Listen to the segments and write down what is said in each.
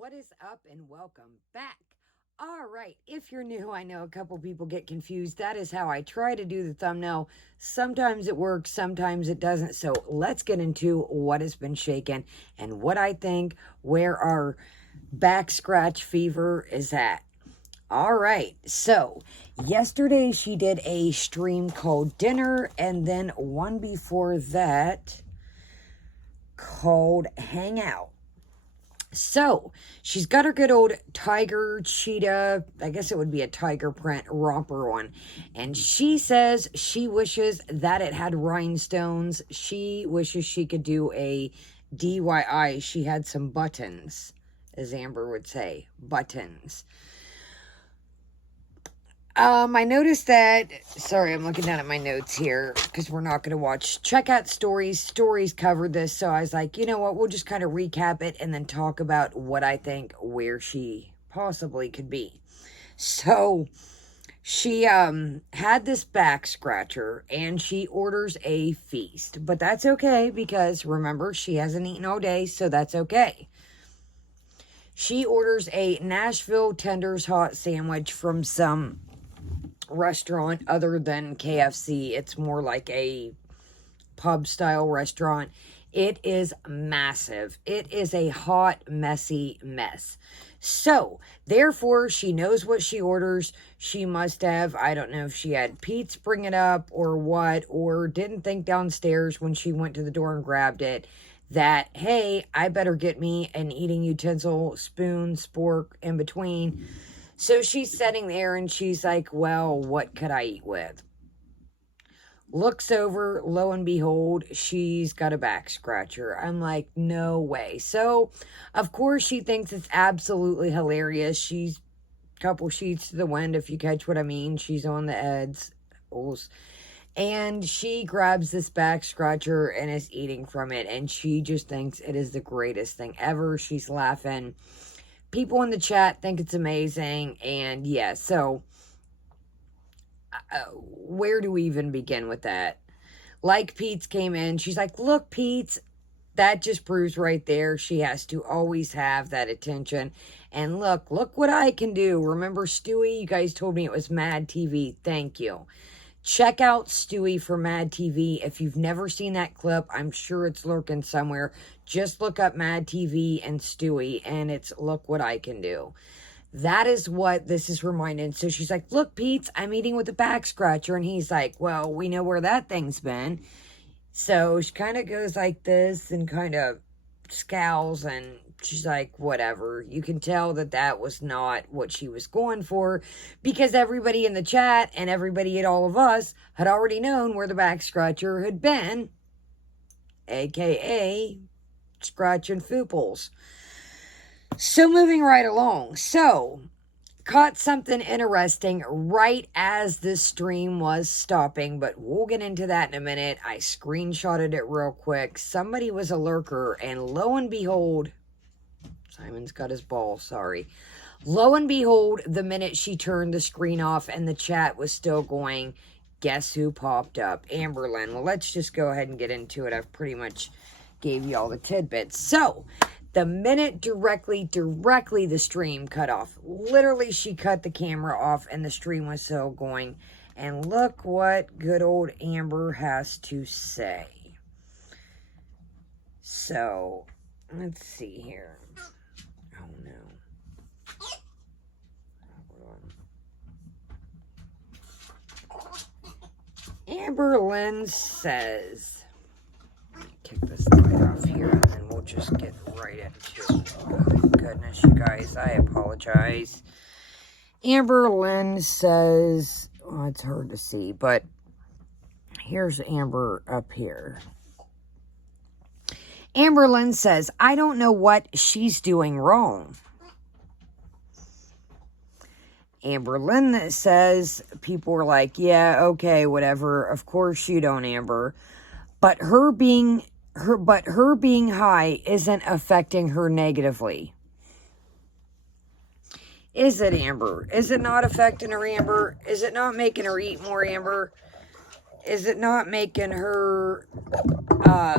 What is up and welcome back. All right, if you're new, I know a couple people get confused. That is how I try to do the thumbnail. Sometimes it works, sometimes it doesn't. So let's get into what has been shaken and what I think where our back scratch fever is at. All right, so yesterday she did a stream called Dinner, and then one before that called Hangout. So, she's got her good old tiger, cheetah, I guess it would be a tiger print romper one. And she says she wishes that it had rhinestones. She wishes she could do a DIY. She had some buttons, as Amber would say, buttons. I noticed that, sorry, I'm looking down at my notes here, because we're not going to watch Checkout Stories. Stories covered this, so I was like, you know what, we'll just kind of recap it, and then talk about what I think, where she possibly could be. So, she, had this back scratcher, and she orders a feast, but that's okay, because, remember, she hasn't eaten all day, so that's okay. She orders a Nashville Tenders hot sandwich from some restaurant other than KFC. It's more like a pub style restaurant. It is massive. It is a hot, messy mess. So, therefore, she knows what she orders. She must have, I don't know if she had Pete's bring it up or what, or didn't think downstairs when she went to the door and grabbed it that, hey, I better get me an eating utensil, spoon, spork, in between. So she's sitting there and she's like, well, what could I eat with? Looks over, lo and behold, she's got a back scratcher. I'm like, no way. So, of course, she thinks it's absolutely hilarious. She's a couple sheets to the wind, if you catch what I mean. She's on the edge. And she grabs this back scratcher and is eating from it. And she just thinks it is the greatest thing ever. She's laughing. People in the chat think it's amazing. And yeah, so where do we even begin with that? Like Pete's came in. She's like, look, Pete's. That just proves right there. She has to always have that attention. And look what I can do. Remember Stewie? You guys told me it was Mad TV. Thank you. Check out Stewie for Mad TV. If you've never seen that clip, I'm sure it's lurking somewhere. Just look up Mad TV and Stewie, and it's look what I can do. That is what this is reminding. So she's like, look, Pete, I'm eating with a back scratcher. And he's like, well, we know where that thing's been. So she kind of goes like this and kind of scowls, and she's like, whatever. You can tell that that was not what she was going for, because everybody in the chat and everybody at all of us had already known where the back scratcher had been, aka scratching fooples. So moving right along. So, caught something interesting right as this stream was stopping, but we'll get into that in a minute. I screenshotted it real quick. Somebody was a lurker, and lo and behold, Simon's got his ball, sorry. Lo and behold, the minute she turned the screen off and the chat was still going, guess who popped up? Amberlynn. Well, let's just go ahead and get into it. I've pretty much gave you all the tidbits. So, the minute directly the stream cut off. Literally, she cut the camera off and the stream was still going. And look what good old Amber has to say. So, let's see here. Oh, no. Amberlynn says, kick this light off here, and then we'll just get right into it. Oh, goodness, you guys, I apologize. Amberlynn says, oh, it's hard to see, but here's Amber up here. Amberlynn says, I don't know what she's doing wrong. Amberlynn says, people were like, yeah, okay, whatever. Of course you don't, Amber. But her being high isn't affecting her negatively. Is it, Amber? Is it not affecting her, Amber? Is it not making her eat more, Amber? Is it not making her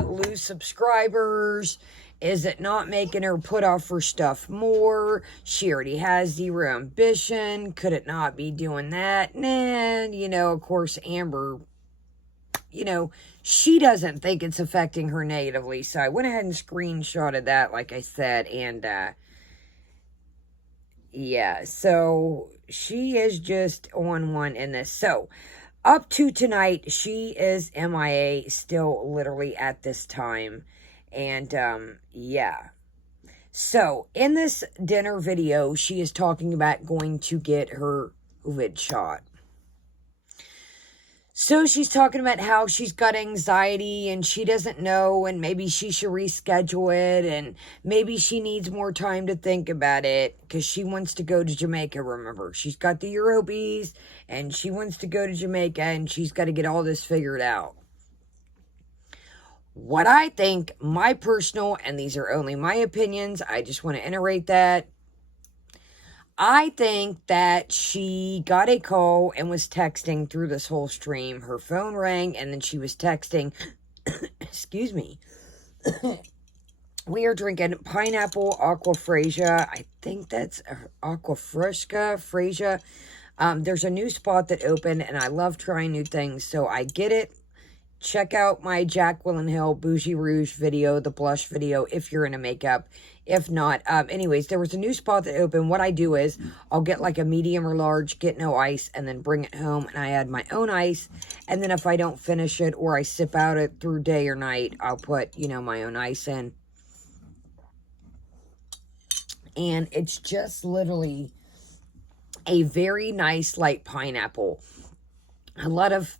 lose subscribers? Is it not making her put off her stuff more? She already has zero ambition. Could it not be doing that? Nah, you know, of course, Amber, you know, she doesn't think it's affecting her negatively. So I went ahead and screenshotted that, like I said. And, yeah, so she is just on one in this. So, up to tonight, she is MIA still literally at this time. And, yeah. So, in this dinner video, she is talking about going to get her COVID shot. So, she's talking about how she's got anxiety and she doesn't know, and maybe she should reschedule it, and maybe she needs more time to think about it because she wants to go to Jamaica, remember. She's got the Europees and she wants to go to Jamaica, and she's got to get all this figured out. What I think, my personal, and these are only my opinions, I just want to iterate that. I think that she got a call and was texting through this whole stream. Her phone rang and then she was texting. Excuse me. We are drinking pineapple aqua fresia. I think that's aqua fresca, fresia. There's a new spot that opened and I love trying new things, so I get it. Check out my Jacqueline Hill Bougie Rouge video, the blush video, if you're into makeup. If not, anyways, there was a new spot that opened. What I do is I'll get like a medium or large, get no ice, and then bring it home, and I add my own ice. And then if I don't finish it or I sip out it through day or night, I'll put, you know, my own ice in. And it's just literally a very nice light pineapple. A lot of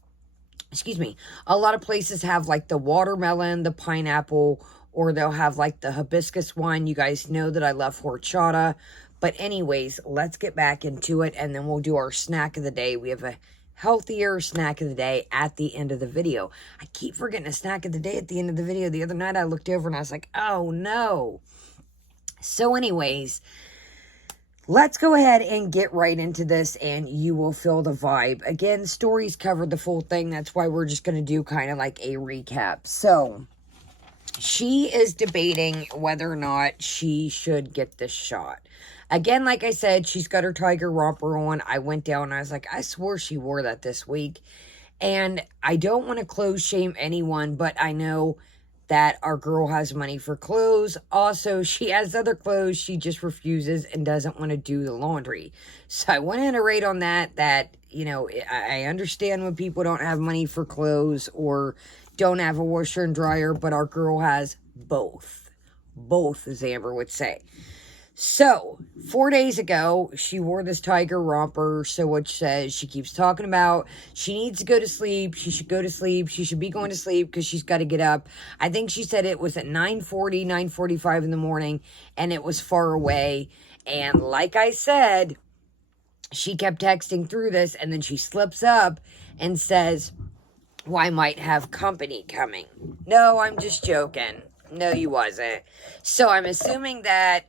places have like the watermelon, the pineapple, or they'll have like the hibiscus one. You guys know that I love horchata. But anyways, let's get back into it, and then we'll do our snack of the day. We have a healthier snack of the day at the end of the video. I keep forgetting a snack of the day at the end of the video. The other night I looked over and I was like, oh no. So anyways, let's go ahead and get right into this, and you will feel the vibe. Again, stories covered the full thing. That's why we're just going to do kind of like a recap. So, she is debating whether or not she should get this shot. Again, like I said, she's got her tiger romper on. I went down and I was like, I swore she wore that this week. And I don't want to clothes shame anyone, but I know that our girl has money for clothes. Also, she has other clothes. She just refuses and doesn't want to do the laundry. So I want to iterate on that, you know, I understand when people don't have money for clothes or don't have a washer and dryer, but our girl has both. Both, as Amber would say. So, 4 days ago, she wore this tiger romper, so which says she keeps talking about she needs to go to sleep, she should go to sleep, she should be going to sleep because she's got to get up. I think she said it was at 9:40, 9:45 in the morning, and it was far away. And like I said, she kept texting through this, and then she slips up and says, well, I might have company coming. No, I'm just joking. No, you wasn't. So I'm assuming that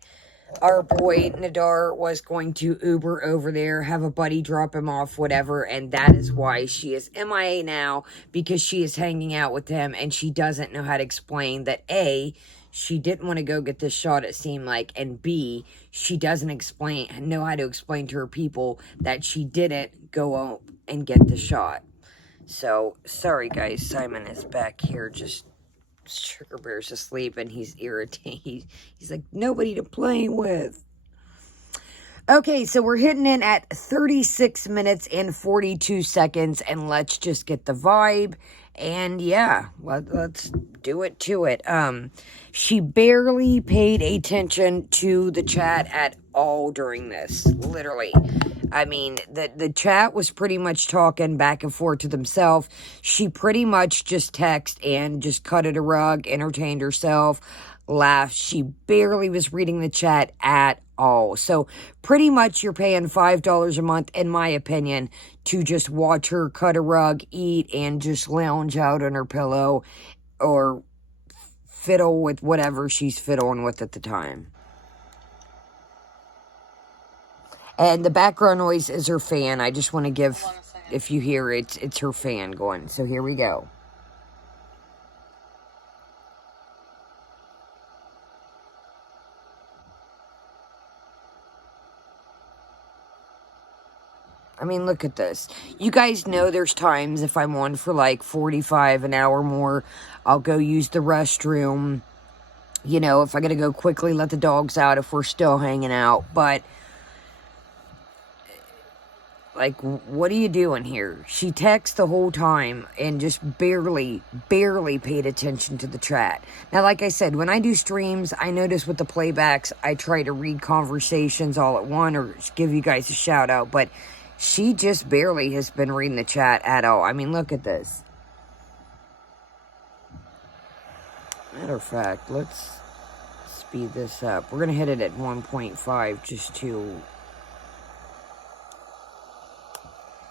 our boy Nadar was going to Uber over there, have a buddy drop him off, whatever, and that is why she is MIA now, because she is hanging out with him, and she doesn't know how to explain that, A, she didn't want to go get this shot, it seemed like, and B, she doesn't know how to explain to her people that she didn't go and get the shot. So, sorry guys, Simon is back here just Sugar Bear's asleep and he's irritated. He's like, nobody to play with. Okay, so we're hitting in at 36 minutes and 42 seconds, and let's just get the vibe. And yeah, let's do it to it. She barely paid attention to the chat at all during this, literally. I mean, the chat was pretty much talking back and forth to themselves. She pretty much just texted and just cut it a rug, entertained herself, laughed. She barely was reading the chat at all. So pretty much you're paying $5 a month, in my opinion, to just watch her cut a rug, eat, and just lounge out on her pillow or fiddle with whatever she's fiddling with at the time. And the background noise is her fan. I just want to give, if you hear it, it's her fan going. So here we go. I mean, look at this. You guys know there's times if I'm on for like 45 an hour more, I'll go use the restroom. You know, if I gotta go quickly, let the dogs out if we're still hanging out. But, like, what are you doing here? She texts the whole time and just barely paid attention to the chat. Now, like I said, when I do streams, I notice with the playbacks, I try to read conversations all at once or give you guys a shout out. But she just barely has been reading the chat at all. I mean, look at this. Matter of fact, let's speed this up. We're going to hit it at 1.5 just to...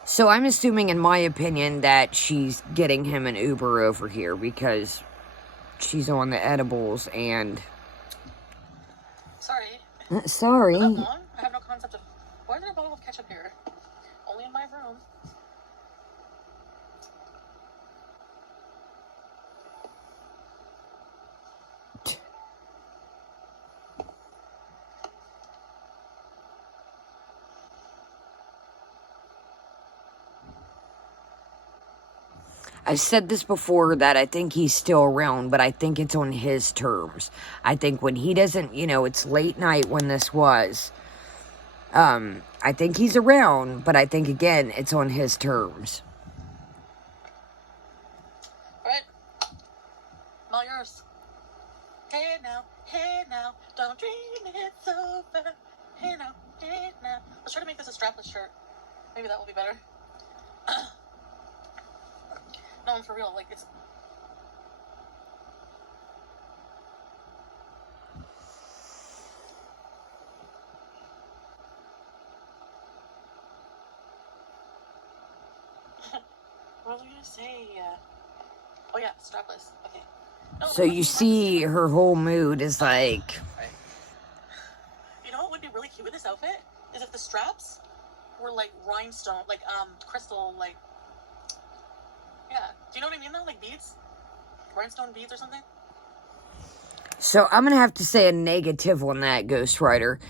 So I'm assuming, in my opinion, that she's getting him an Uber over here because she's on the edibles and... Sorry. Sorry. Was that long? I have no concept of... Why is there a bottle of ketchup here? Only in my room. I've said this before that I think he's still around, but I think it's on his terms. I think when he doesn't, you know, it's late night when this was. I think he's around, but I think, again, it's on his terms. Alright. I'm all yours. Hey now, don't dream it's over. Hey now, Let's try to make this a strapless shirt. Maybe that will be better. No, I'm for real, like, it's... What was I gonna say? Oh yeah, strapless. Okay. No, So you see her whole mood is like... You know what would be really cute with this outfit? Is if the straps were like rhinestone, like, crystal, like... Yeah. Do you know what I mean though? Like beads? Rhinestone beads or something? So I'm going to have to say a negative on that, Ghost Rider.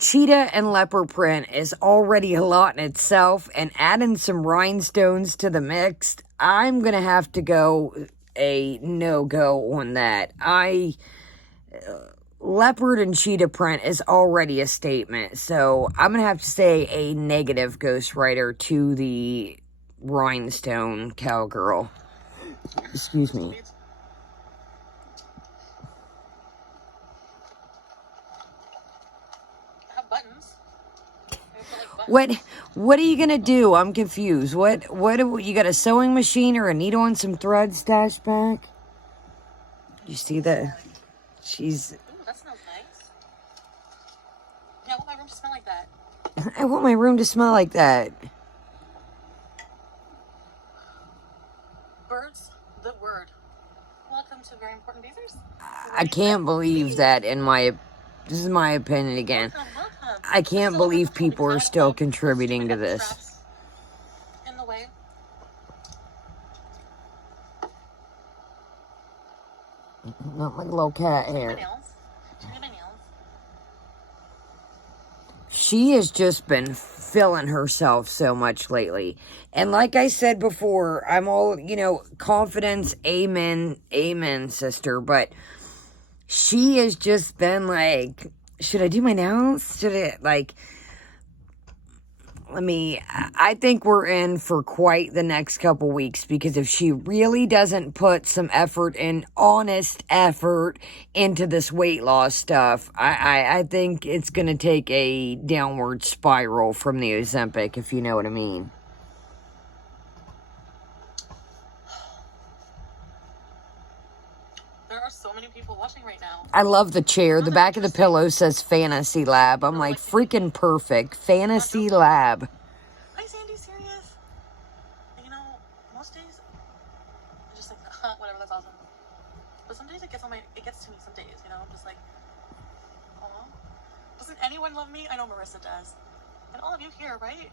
Cheetah and leopard print is already a lot in itself, and adding some rhinestones to the mix, I'm going to have to go a no-go on that. Leopard and cheetah print is already a statement, so I'm going to have to say a negative, Ghost Rider, to the rhinestone cowgirl. Excuse me. What are you gonna do? I'm confused. What you got a sewing machine or a needle and some thread stashed back? You see that? She's... Ooh, that smells nice. Yeah, I want my room to smell like that. I want my room to smell like that. Birds, the word. Welcome to Very Important Beezers. I can't believe that in my... This is my opinion again. Welcome. I can't believe people are still contributing to this. In the way. Not my little cat hair. She has just been feeling herself so much lately. And like I said before, I'm all, you know, confidence, amen, sister. But she has just been like... Should I do my nails? Should it, like, I think we're in for quite the next couple weeks, because if she really doesn't put some effort and honest effort into this weight loss stuff, I think it's going to take a downward spiral from the Ozempic, if you know what I mean. There are so many people watching right now. I love the chair. The back of the pillow says Fantasy Lab. I'm like, freaking perfect. Fantasy Lab. Hi, Sandy, serious? You know, most days, I'm just like, whatever, that's awesome. But some days it gets to me some days, you know? I'm just like, aw. Doesn't anyone love me? I know Marissa does. And all of you here, right?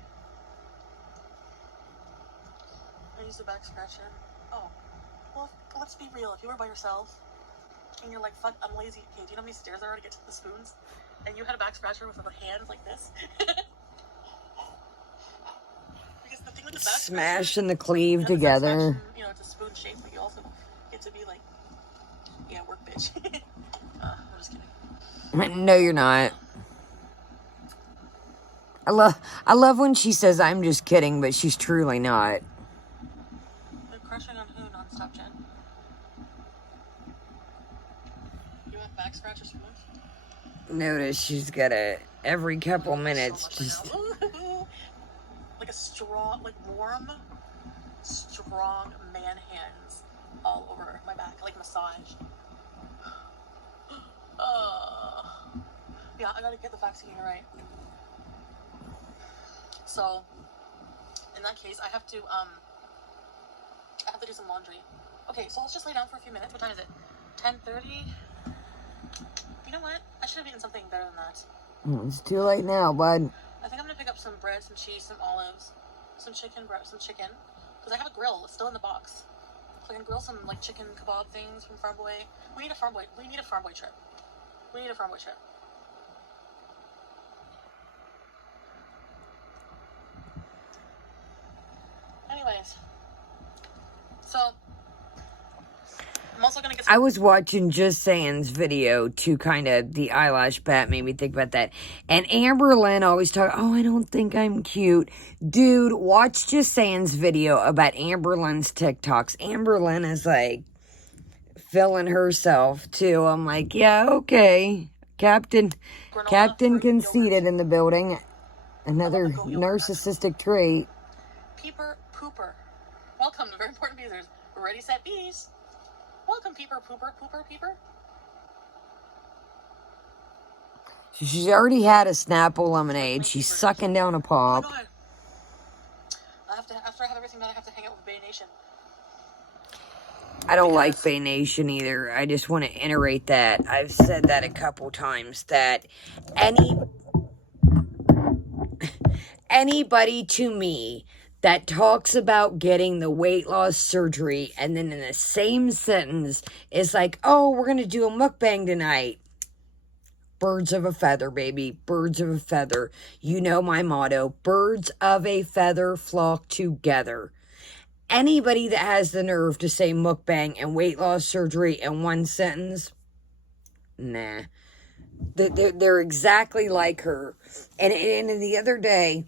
I used a Backscratcher. Oh. Well, let's be real. If you were by yourself, and you're like, fuck, I'm lazy. Okay, do you know how many stairs there are to get to the spoons? And you had a Backscratcher with a hand like this? smashing the cleave And together. The satisfaction, you know, it's a spoon shape, but you also get to be like, yeah, work bitch. I'm just kidding. No, you're not. I love when she says I'm just kidding, but she's truly not. You're crushing on who nonstop, Jen? You want Backscratcher spoons? Notice she's got every couple minutes So just... like a strong, like warm, strong man hands all over my back, like massage. Yeah, I gotta get the vaccine right. So, in that case, I have to do some laundry. Okay, so let's just lay down for a few minutes. What time is it? 10:30? You know what? I should have eaten something better than that. It's too late now, bud. I think I'm gonna pick up some bread, some cheese, some olives, some chicken, because I have a grill. It's still in the box, so I can grill some like chicken kebab things from Farm Boy. We need a Farm Boy trip. Anyways, so I'm also gonna get some... I was watching Just Saying's video to kind of, the eyelash bat made me think about that. And Amberlynn always talk, oh, I don't think I'm cute. Dude, watch Just Saying's video about Amberlynn's TikToks. Amberlynn is like feeling herself too. I'm like, yeah, okay. Captain conceited in the building. Another narcissistic trait. Peeper Pooper. Welcome to Very Important Beezers. Ready, set, bees. Welcome, Peeper Pooper, Peeper. She's already had a Snapple lemonade. She's sucking down a pop. Oh my God. After I have everything done, I have to hang out with Bay Nation. I don't like Bay Nation either. I just want to iterate that. I've said that a couple times, that anybody to me that talks about getting the weight loss surgery and then in the same sentence is like, oh, we're going to do a mukbang tonight. Birds of a feather, baby. Birds of a feather. You know my motto. Birds of a feather flock together. Anybody that has the nerve to say mukbang and weight loss surgery in one sentence, nah. They're exactly like her. And the other day,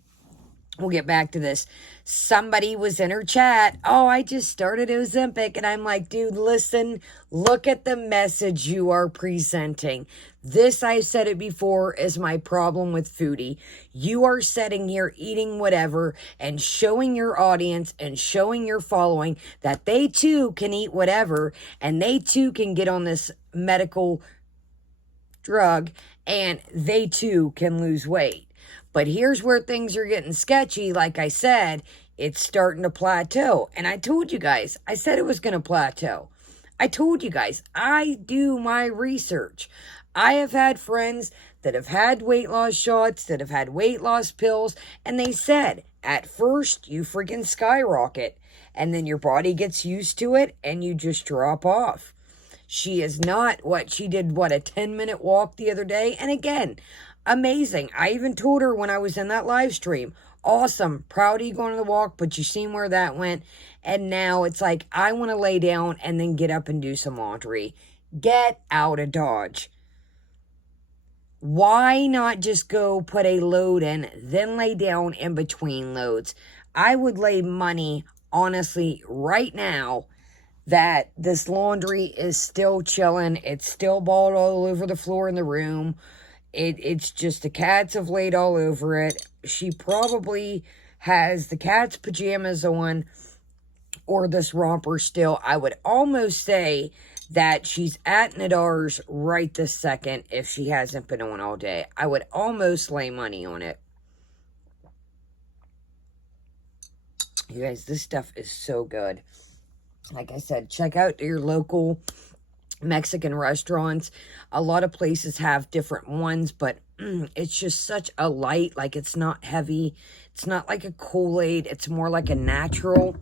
we'll get back to this. Somebody was in her chat. Oh, I just started Ozempic. And I'm like, dude, listen, look at the message you are presenting. This, I've said it before, is my problem with Foodie. You are sitting here eating whatever and showing your audience and showing your following that they too can eat whatever and they too can get on this medical drug and they too can lose weight. But here's where things are getting sketchy. Like I said, it's starting to plateau. And I told you guys, I said it was going to plateau. I told you guys, I do my research. I have had friends that have had weight loss shots, that have had weight loss pills, and they said, at first, you freaking skyrocket, and then your body gets used to it, and you just drop off. She is not she did, a 10-minute walk the other day, and again, amazing. I even told her when I was in that live stream, awesome, proud of you going on the walk, but you seen where that went, and now it's like, I want to lay down and then get up and do some laundry. Get out of Dodge. Why not just go put a load in, then lay down in between loads? I would lay money, honestly, right now, that this laundry is still chilling. It's still balled all over the floor in the room. It's just the cats have laid all over it. She probably has the cat's pajamas on or this romper still. I would almost say that she's at Nadar's right this second if she hasn't been on all day. I would almost lay money on it. You guys, this stuff is so good. Like I said, check out your local Mexican restaurants. A lot of places have different ones, but it's just such a light, like it's not heavy. It's not like a Kool-Aid. It's more like a natural.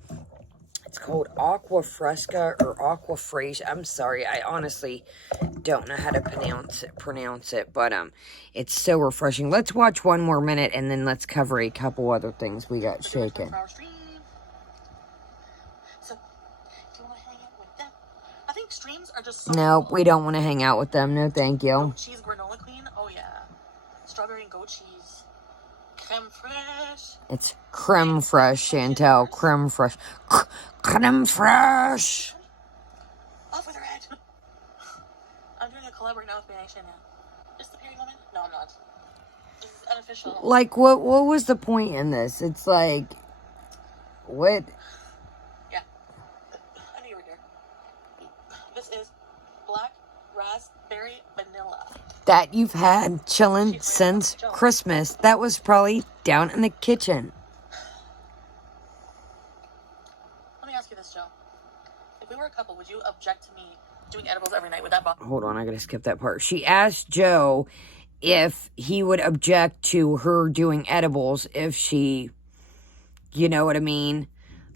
It's called Aqua Fresca or Aqua Fresh. I'm sorry, I honestly don't know how to pronounce it, but it's so refreshing. Let's watch one more minute and then let's cover a couple other things we got shaken. extremes are just so No, cool. we don't want to hang out with them. No, thank you. Goat cheese granola queen? Oh, yeah. Strawberry and goat cheese. Creme fraiche. It's creme fraiche, Chantel. Creme fraiche. Creme fraiche. Off with her head. I'm doing a collab right now with Mary Shannon. Is the Perry woman? No, I'm not. This is unofficial. Like, what was the point in this? It's like, what? Yeah. I knew you were here. This is black raspberry vanilla. That you've had chilling since Christmas. That was probably down in the kitchen. Let me ask you this, Joe. If we were a couple, would you object to me doing edibles every night? Would that bother? Hold on, I gotta skip that part. She asked Joe if he would object to her doing edibles if she, you know what I mean?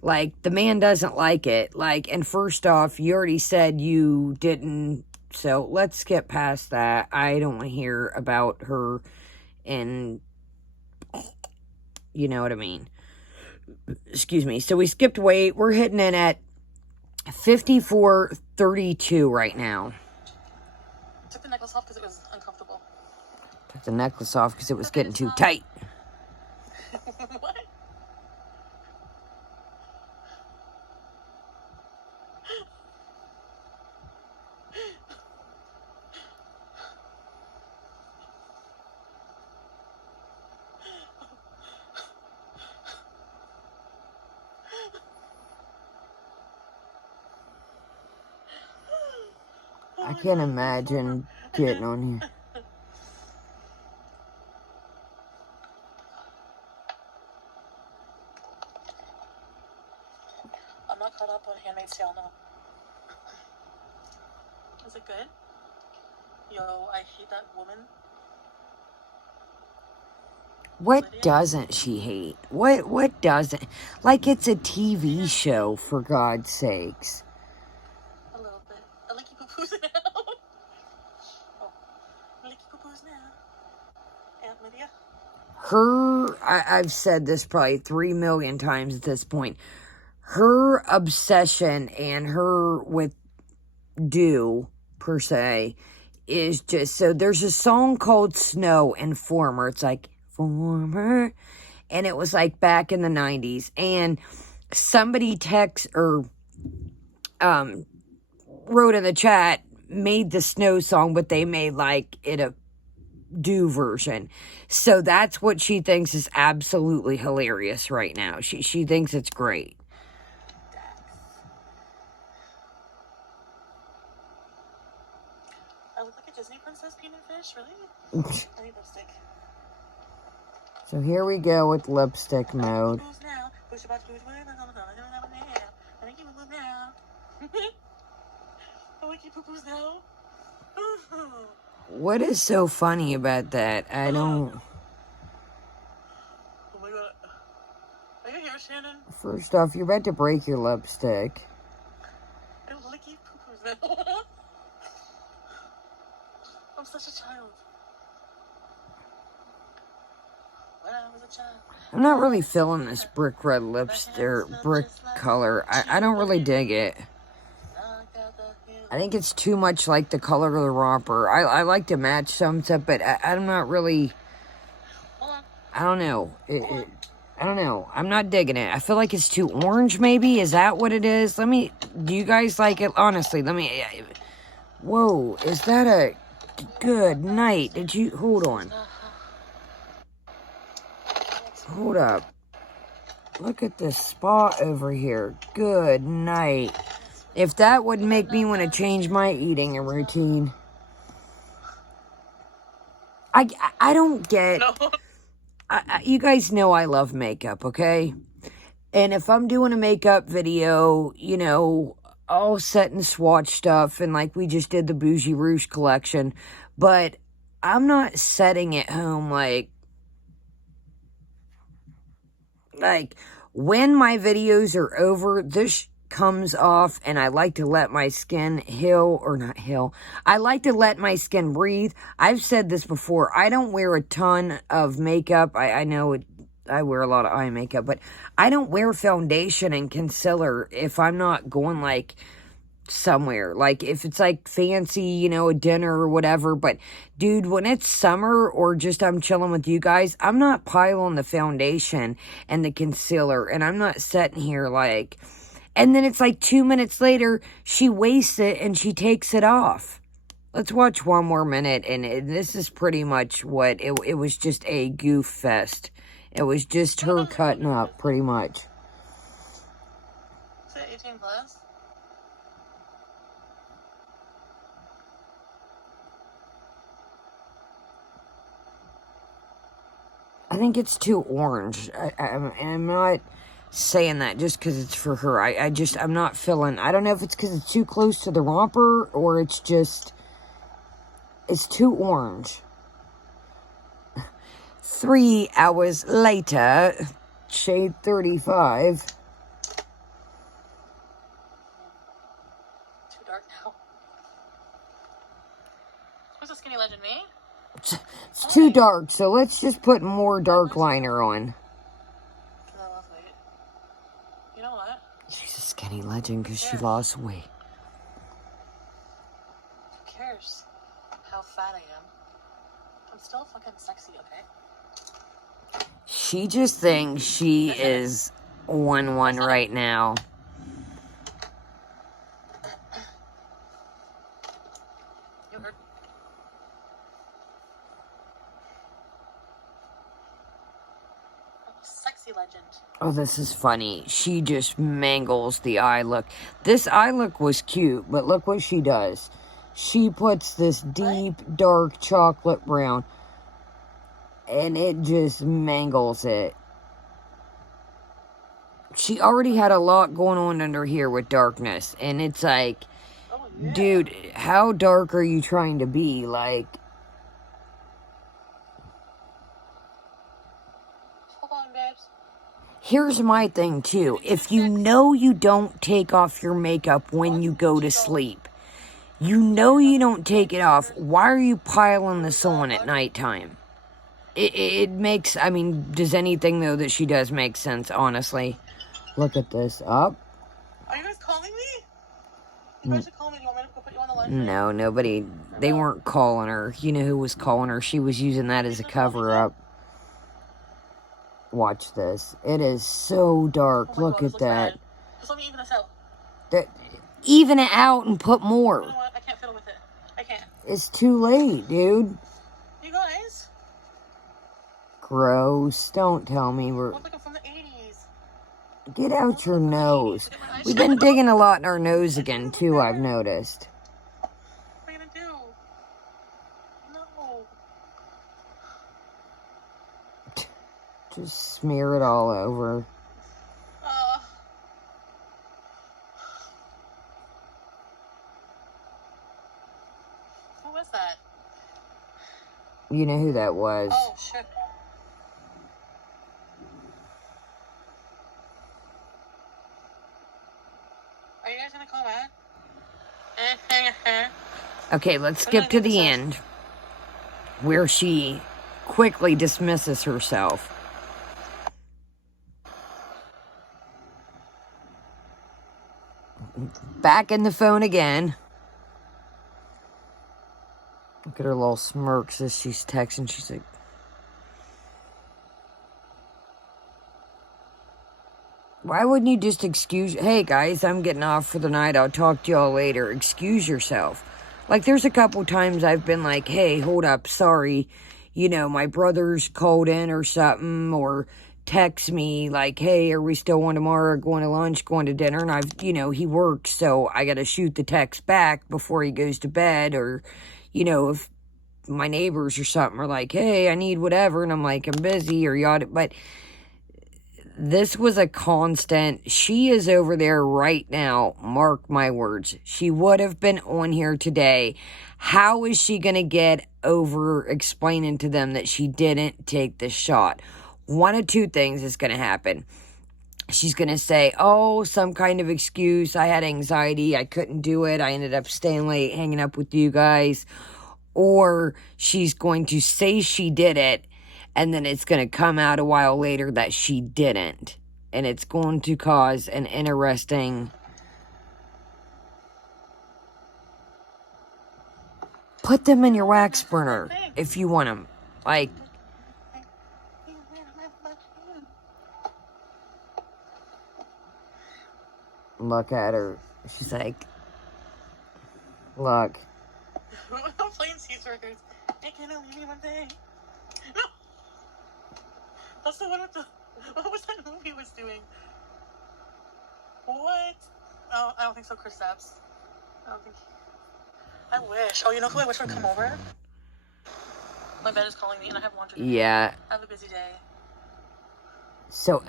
Like, the man doesn't like it. Like, and first off, you already said you didn't, so let's skip past that. I don't want to hear about her and, you know what I mean? Excuse me. So we skipped weight. We're hitting in at 54.32 right now. I took the necklace off because it was uncomfortable. Took the necklace off because it was getting too tight. What? I can't imagine getting on here. I'm not caught up on Handmaid's Tale now. Is it good? Yo, I hate that woman. What Lydia? doesn't she hate? What doesn't? Like, it's a TV show, for God's sakes. A little bit. I licky poo-poos now. Oh, licky poo-poos now. Aunt Lydia? I've said this probably 3 million times at this point. Her obsession and her with do, per se, is just, so there's a song called Snow and Former. It's like, Former. And it was like back in the 90s. And somebody wrote in the chat, made the Snow song, but they made like it a do version. So that's what she thinks is absolutely hilarious right now. She thinks it's great. I look like a Disney princess peanut fish, really? I need lipstick. So here we go with lipstick mode. What is so funny about that? I don't... Oh my god. Are you here, Shannon? First off, you're about to break your lipstick. I licky poo-poos now. I'm such a child. When I was a child. I'm not really feeling this brick red lipstick, or brick color. I don't really dig it. I think it's too much like the color of the romper. I like to match some stuff, but I'm not really... I don't know. I don't know. I'm not digging it. I feel like it's too orange, maybe? Is that what it is? Do you guys like it? Honestly, whoa, is that a... Good night. Did you... Hold on. Hold up. Look at this spot over here. Good night. If that would make me want to change my eating routine. I don't get... No. You guys know I love makeup, okay? And if I'm doing a makeup video, you know, I'll set and swatch stuff, and like we just did the Bougie Rouge collection, but I'm not setting it home like when my videos are over, this comes off, and I like to let my skin I like to let my skin breathe. I've said this before. I don't wear a ton of makeup. I know I wear a lot of eye makeup, but I don't wear foundation and concealer if I'm not going like somewhere. Like, if it's like fancy, you know, a dinner or whatever. But, dude, when it's summer or just I'm chilling with you guys, I'm not piling the foundation and the concealer. And I'm not sitting here like... And then it's like 2 minutes later, she wastes it and she takes it off. Let's watch one more minute. And this is pretty much what... It was just a goof fest. It was just her cutting up, pretty much. Is it 18 plus? I think it's too orange. I'm not saying that just because it's for her. I'm not feeling... I don't know if it's because it's too close to the romper or it's just... It's too orange. 3 hours later, shade 35. Too dark now. Who's the skinny legend, me? It's too dark, so let's just put more dark liner on. You know what? She's a skinny legend because she lost weight. Who cares how fat I am? I'm still fucking sexy, okay? She just thinks she is 1-1 right now. You heard? Sexy legend. Oh, this is funny. She just mangles the eye look. This eye look was cute, but look what she does. She puts this deep, dark chocolate brown, and it just mangles it. She already had a lot going on under here with darkness, and it's like, dude, how dark are you trying to be? Like... Here's my thing, too. If you know you don't take off your makeup when you go to sleep, you know you don't take it off, why are you piling this on at nighttime? It makes... I mean, does anything, though, that she does make sense, honestly? Look at this. Up. Are you guys calling me? You guys should call me. Do you want me to put you on the line? No, nobody... They weren't calling her. You know who was calling her? She was using that as a cover-up. Watch this. It is so dark. Oh look God, at that. Just let me even this out. Even it out and put more. You know what? I can't fiddle with it. I can't. It's too late, dude. You guys? Gross. Don't tell me we're... Look like I'm from the 80s. Get out your nose. We've been digging a lot in our nose again, too, I've noticed. What are you gonna do? No. Just smear it all over. Who was that? You know who that was. Oh, shit. Are you guys gonna call back? Okay, let's skip to the end, where she quickly dismisses herself. Back in the phone again. Look at her little smirks as she's texting. She's like... Why wouldn't you just excuse... Hey, guys, I'm getting off for the night. I'll talk to y'all later. Excuse yourself. Like, there's a couple times I've been like, hey, hold up, sorry. You know, my brother's called in or something, or text me like, hey, are we still on tomorrow, going to lunch, going to dinner? And I've, you know, he works, so I got to shoot the text back before he goes to bed. Or, you know, if my neighbors or something are like, hey, I need whatever, and I'm like, I'm busy, or yada. But this was a constant. She is over there right now. Mark my words. She would have been on here today. How is she going to get over explaining to them that she didn't take the shot? One of two things is going to happen. She's going to say, oh, some kind of excuse. I had anxiety. I couldn't do it. I ended up staying late, hanging up with you guys. Or she's going to say she did it, and then it's going to come out a while later that she didn't. And it's going to cause an interesting Put them in your wax burner if you want them. Like, look at her. She's like, look. I'm playing cheeseburgers. Hey, can I leave me one day? No! That's the one with the... What was that movie was doing? What? Oh, I don't think so, Chris Apps. I don't think... I wish. Oh, you know who I wish would come over? My bed is calling me and I have laundry. Yeah. I have a busy day. So,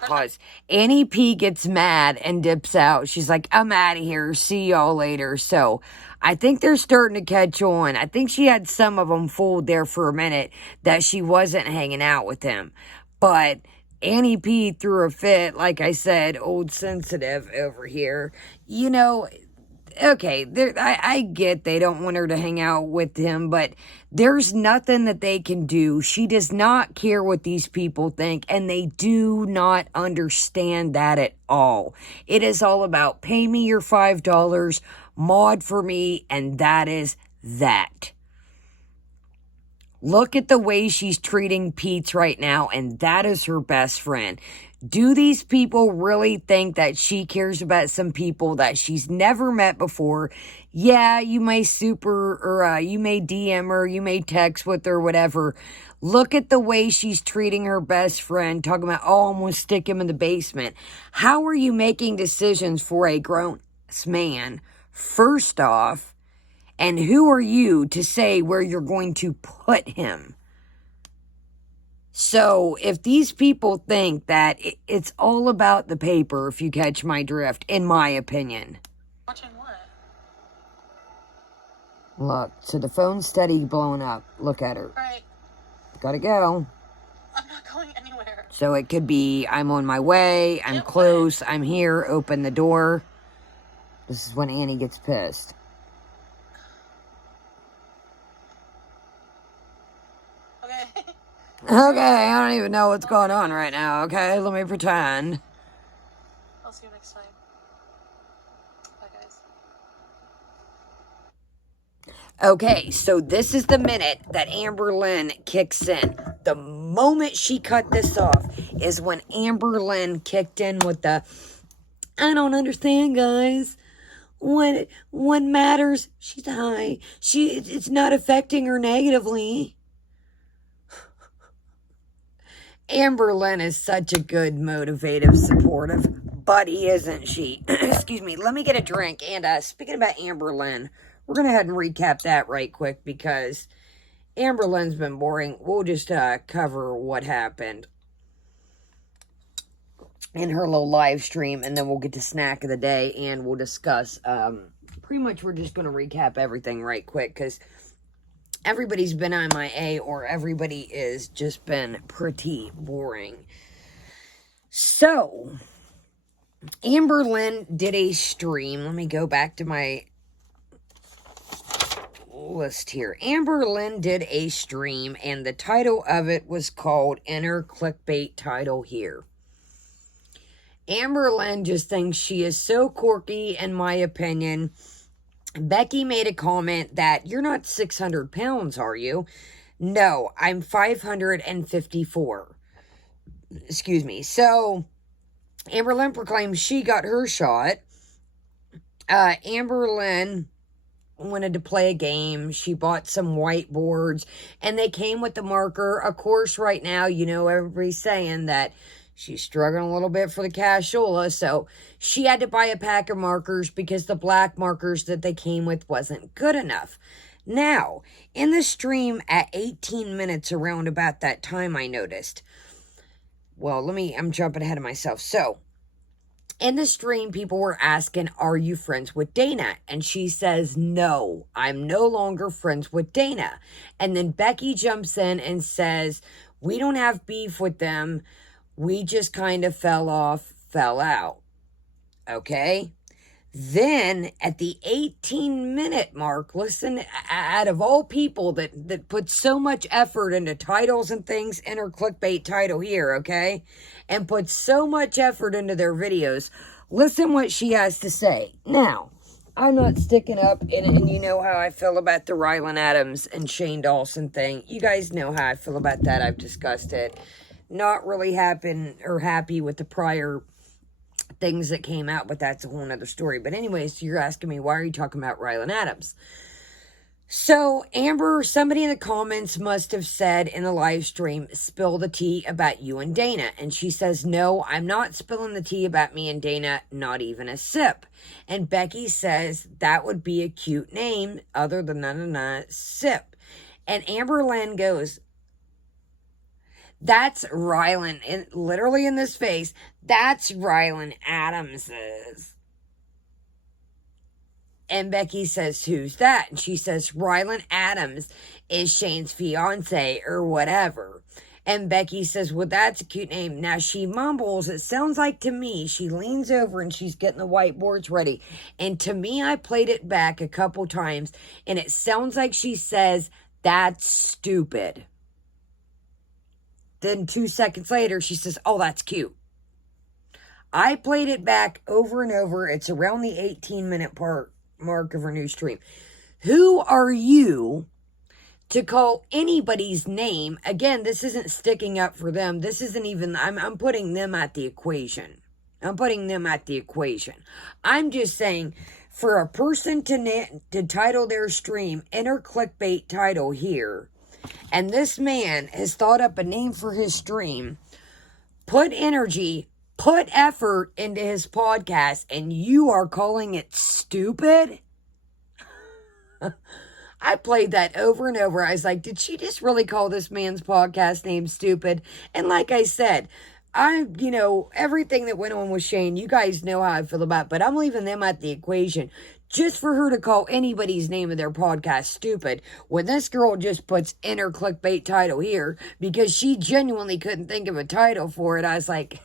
pause. Annie P gets mad and dips out. She's like, I'm out of here. See y'all later. So, I think they're starting to catch on. I think she had some of them fooled there for a minute that she wasn't hanging out with him. But Annie P threw a fit, like I said, old sensitive over here. You know, okay, I get they don't want her to hang out with him, but there's nothing that they can do. She does not care what these people think, and they do not understand that at all. It is all about pay me your $5, mod for me, and that is that. Look at the way she's treating Pete's right now, and that is her best friend. Do these people really think that she cares about some people that she's never met before? Yeah, you may you may DM her, you may text with her, whatever. Look at the way she's treating her best friend, talking about, oh, I'm going to stick him in the basement. How are you making decisions for a grown man, first off? And who are you to say where you're going to put him? So, if these people think that it's all about the paper, if you catch my drift, in my opinion. Watching what? Look, so the phone's steady blowing up. Look at her. Right. Gotta go. I'm not going anywhere. So it could be, I'm on my way, I'm close, I'm here, open the door. This is when Annie gets pissed. Okay, I don't even know what's going on right now, okay? Let me pretend. I'll see you next time. Bye, guys. Okay, so this is the minute that Amberlynn kicks in. The moment she cut this off is when Amberlynn kicked in with the, I don't understand, guys. What matters, she's high. It's not affecting her negatively. Amberlynn is such a good, motivative, supportive buddy, isn't she? Excuse me. Let me get a drink. And speaking about Amberlynn, we're going to head and recap that right quick because Amberlynn's been boring. We'll just cover what happened in her little live stream, and then we'll get to snack of the day, and we'll discuss. Pretty much we're just going to recap everything right quick because everybody's been MIA or everybody is just been pretty boring. So, Amberlynn did a stream. Let me go back to my list here. Amberlynn did a stream, and the title of it was called Enter Clickbait Title Here. Amberlynn just thinks she is so quirky, in my opinion. Becky made a comment that, you're not 600 pounds, are you? No, I'm 554. Excuse me. So, Amberlynn proclaimed she got her shot. Amberlynn wanted to play a game. She bought some whiteboards, and they came with the marker. Of course, right now, you know, everybody's saying that she's struggling a little bit for the cashola, so she had to buy a pack of markers because the black markers that they came with wasn't good enough. Now, in the stream at 18 minutes around about that time, I noticed. Well, I'm jumping ahead of myself. So, in the stream, people were asking, are you friends with Dana? And she says, no, I'm no longer friends with Dana. And then Becky jumps in and says, we don't have beef with them. We just kind of fell out. Okay? Then, at the 18-minute mark, listen, out of all people that put so much effort into titles and things, enter clickbait title here, okay? And put so much effort into their videos, listen what she has to say. Now, I'm not sticking up, and you know how I feel about the Rylan Adams and Shane Dawson thing. You guys know how I feel about that. I've discussed it. Not really happy with the prior things that came out, but that's a whole nother story. But anyways, you're asking me, why are you talking about Rylan Adams? So, Amber, somebody in the comments must have said in the live stream, spill the tea about you and Dana. And she says, no, I'm not spilling the tea about me and Dana, not even a sip. And Becky says, that would be a cute name other than sip. And Amberlynn goes, that's Rylan, and literally in this face, that's Rylan Adams's. And Becky says, who's that? And she says, Rylan Adams is Shane's fiance or whatever. And Becky says, well, that's a cute name. Now she mumbles, it sounds like to me, she leans over and she's getting the whiteboards ready. And to me, I played it back a couple times and it sounds like she says, that's stupid. Then 2 seconds later, she says, oh, that's cute. I played it back over and over. It's around the 18-minute mark of her new stream. Who are you to call anybody's name? Again, this isn't sticking up for them. This isn't even, I'm putting them at the equation. I'm just saying, for a person to title their stream, enter clickbait title here, and this man has thought up a name for his stream, put energy, put effort into his podcast, and you are calling it stupid? I played that over and over. I was like, did she just really call this man's podcast name stupid? And like I said, everything that went on with Shane, you guys know how I feel about it, but I'm leaving them at the equation. Just for her to call anybody's name of their podcast stupid, when this girl just puts enter clickbait title here, because she genuinely couldn't think of a title for it, I was like,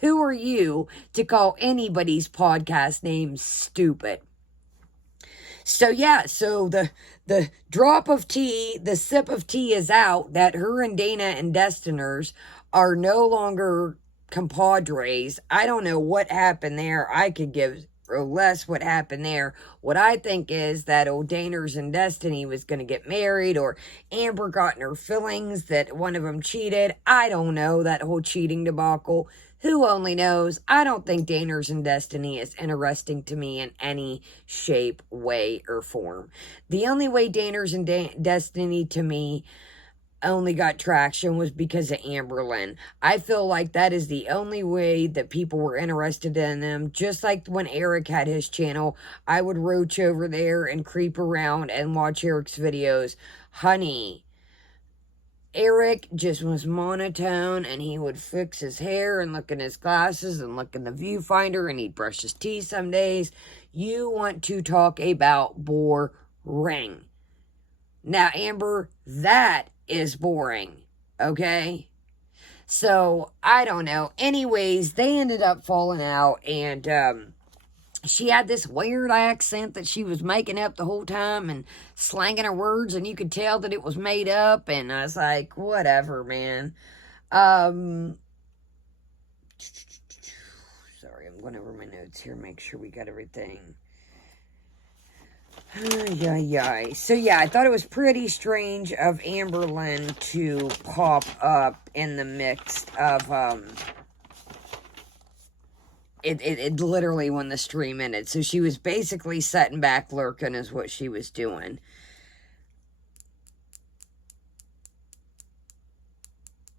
who are you to call anybody's podcast name stupid? So yeah, so the drop of tea, the sip of tea is out that her and Dana and Destiners are no longer compadres. I don't know what happened there. I could give less what happened there. What I think is that old Daners and Destiny was going to get married, or Amber got in her feelings that one of them cheated. I don't know, that whole cheating debacle. Who only knows? I don't think Daners and Destiny is interesting to me in any shape, way, or form. The only way Daners and Destiny to me only got traction was because of Amberlynn. I feel like that is the only way that people were interested in them. Just like when Eric had his channel, I would roach over there and creep around and watch Eric's videos. Honey, Eric just was monotone, and he would fix his hair and look in his glasses and look in the viewfinder, and he'd brush his teeth some days. You want to talk about boring. Now, Amber, that is boring, okay? So, I don't know. Anyways, they ended up falling out, and she had this weird accent that she was making up the whole time and slanging her words, and you could tell that it was made up, and I was like, whatever, man. Sorry, I'm going over my notes here, make sure we got everything. So yeah, I thought it was pretty strange of Amberlynn to pop up in the mix of, it literally when the stream ended. So she was basically sitting back lurking is what she was doing.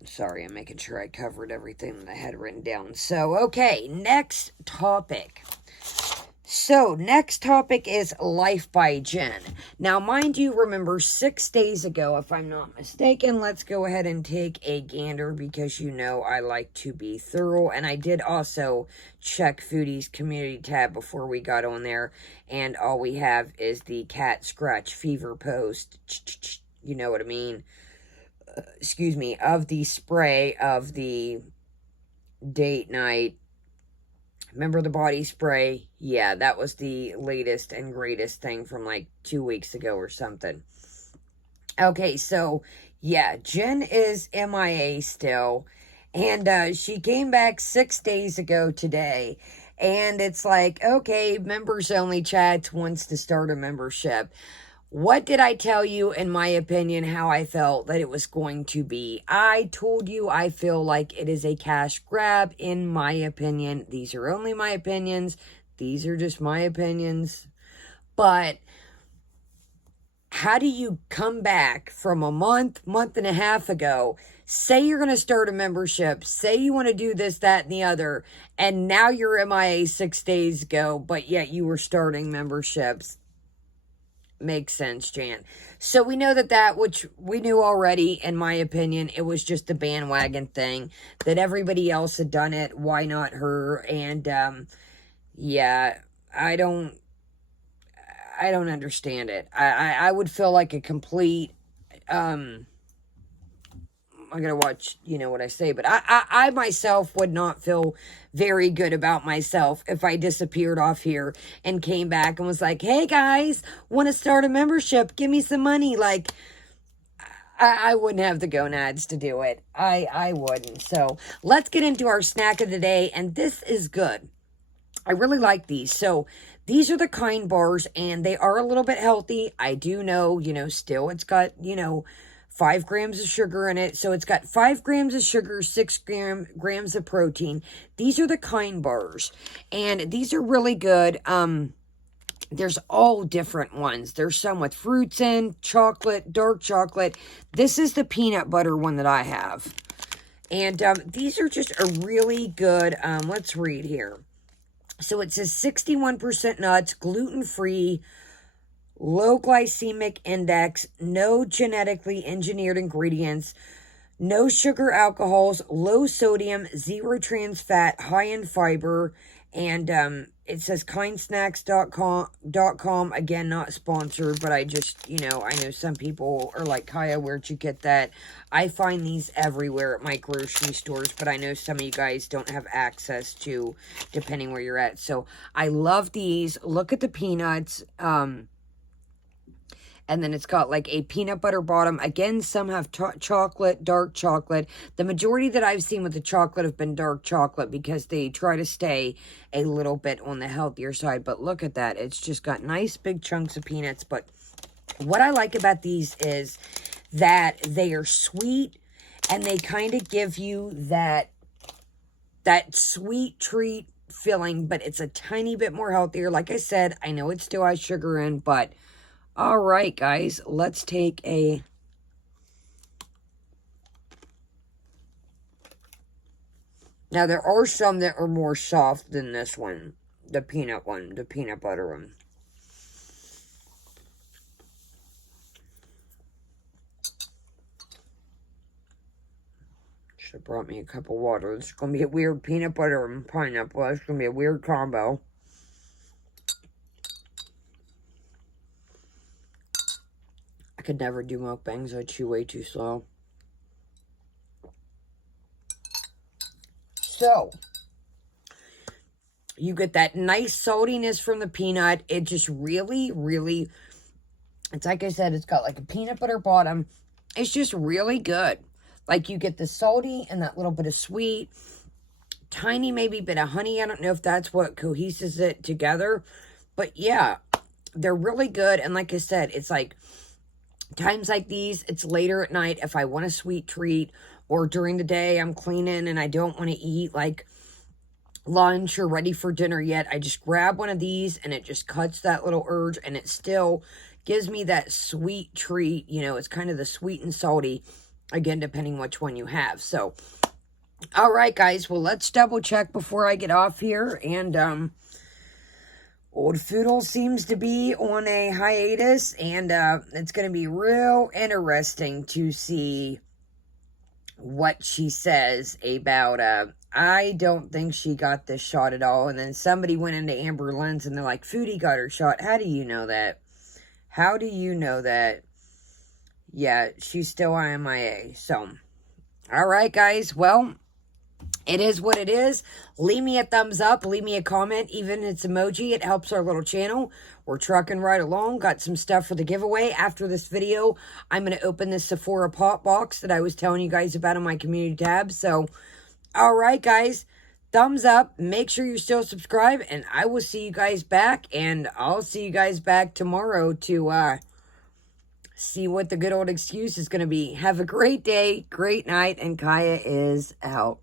Sorry, I'm making sure I covered everything that I had written down. So, okay, next topic. So, next topic is Life by Jen. Now, mind you, remember 6 days ago, if I'm not mistaken, let's go ahead and take a gander because you know I like to be thorough. And I did also check Foodie's community tab before we got on there. And all we have is the cat scratch fever post. You know what I mean? Excuse me, of the spray of the date night. Remember the body spray? Yeah, that was the latest and greatest thing from like 2 weeks ago or something. Okay, so yeah, Jen is MIA still. And she came back 6 days ago today. And it's like, okay, members only chat wants to start a membership. What did I tell you, in my opinion, how I felt that it was going to be? I told you I feel like it is a cash grab, in my opinion. These are only my opinions. These are just my opinions. But how do you come back from a month and a half ago, say you're going to start a membership, say you want to do this, that, and the other, and now you're MIA 6 days ago, but yet you were starting memberships? Makes sense, Jan. So we know that which we knew already, in my opinion, it was just a bandwagon thing, that everybody else had done it, why not her? And yeah, I don't understand it. I would feel like a complete, I'm gonna watch, you know what I say, but I myself would not feel very good about myself if I disappeared off here and came back and was like, hey guys, want to start a membership, give me some money. Like, I wouldn't have the gonads to do it. I wouldn't. So let's get into our snack of the day, and this is good. I really like these. So these are the Kind bars, and they are a little bit healthy. I do know, still it's got, 5 grams of sugar in it. So it's got 5 grams of sugar, 6 grams of protein. These are the Kind bars, and these are really good. There's all different ones. There's some with fruits in, chocolate, dark chocolate. This is the peanut butter one that I have. And these are just a really good, let's read here. So it says 61% nuts, gluten-free, low glycemic index, no genetically engineered ingredients, no sugar alcohols, low sodium, 0 trans fat, high in fiber, and it says kindsnacks.com. Again, not sponsored, but I just, I know some people are like, Kaya, where'd you get that? I find these everywhere at my grocery stores, but I know some of you guys don't have access to, depending where you're at. So I love these. Look at the peanuts. And then it's got like a peanut butter bottom. Again, some have chocolate, dark chocolate. The majority that I've seen with the chocolate have been dark chocolate because they try to stay a little bit on the healthier side. But look at that. It's just got nice big chunks of peanuts. But what I like about these is that they are sweet, and they kind of give you that sweet treat feeling, but it's a tiny bit more healthier. Like I said, I know it still has sugar in, but all right, guys, let's take a... Now, there are some that are more soft than this one. The peanut one, the peanut butter one. Should have brought me a cup of water. It's going to be a weird peanut butter and pineapple. It's going to be a weird combo. I could never do mukbangs. I chew way too slow. So, you get that nice saltiness from the peanut. It just really, really, it's like I said, it's got like a peanut butter bottom. It's just really good. Like, you get the salty and that little bit of sweet. Tiny maybe bit of honey. I don't know if that's what coheses it together. But yeah, they're really good. And like I said, it's like times like these, it's later at night if I want a sweet treat, or during the day I'm cleaning and I don't want to eat like lunch or ready for dinner yet. I just grab one of these and it just cuts that little urge, and it still gives me that sweet treat. It's kind of the sweet and salty, again, depending which one you have. So, all right, guys, well, let's double check before I get off here. And Old Foodle seems to be on a hiatus, and it's going to be real interesting to see what she says about, I don't think she got this shot at all. And then somebody went into Amberlynn's and they're like, Foodie got her shot. How do you know that? How do you know that? Yeah, she's still MIA. So, all right, guys, well, it is what it is. Leave me a thumbs up. Leave me a comment. Even if it's emoji, it helps our little channel. We're trucking right along. Got some stuff for the giveaway. After this video, I'm going to open this Sephora pop box that I was telling you guys about on my community tab. So, all right, guys. thumbs up. Make sure you're still subscribed, and I will see you guys back, and I'll see you guys back tomorrow to see what the good old excuse is going to be. Have a great day, great night, and Kaya is out.